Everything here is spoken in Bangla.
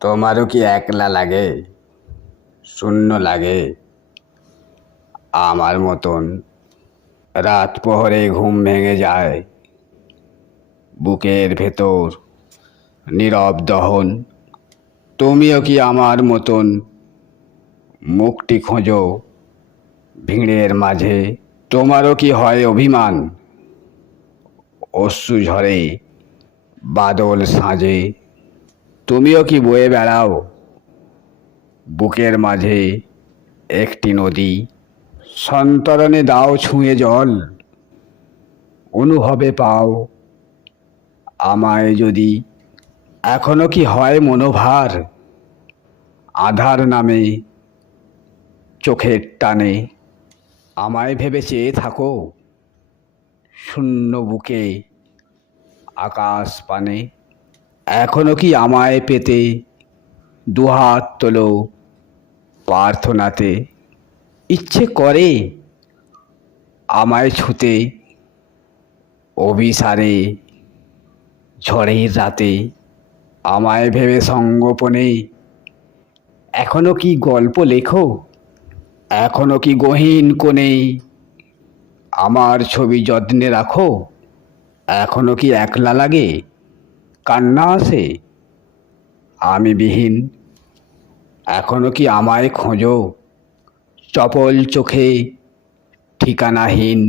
তোমারও কি একলা লাগে, শূন্য লাগে? আমার মতন রাত প্রহরে ঘুম ভেঙে যায়, বুকের ভেতর নীরব দহন। তুমিও কি আমার মতন মুক্তি খোঁজো ভিড়ের মাঝে? তোমারও কি হয় অভিমান, অশ্রু ঝরে বাদল সাজে? তুমিও কি বয়ে বেড়াও বুকের মাঝে একটি নদী? সন্তরণে দাও ছুঁয়ে জল, অনুভবে পাও আমায় যদি। এখনো কি হয় মনোভার, আধার নামে চোখের টানে? আমায় ভেবে চেয়ে থাকো শূন্য বুকে আকাশ পানে। এখনো কি আমায় পেতে দুহাত তোলো প্রার্থনাতে? ইচ্ছে করে আমায় ছুতে অভিসারে ঝড়ের রাতে? আমায় ভেবে সঙ্গোপনে এখনো কি গল্প লেখো? এখনো কি গহীন কোণে আমার ছবি যত্নে রাখো? এখনো কি একলা লাগে, কান্না আসে আমি বিহীন? এখনো কি আমায় খোঁজো চপল চোখে ঠিকানাহীন?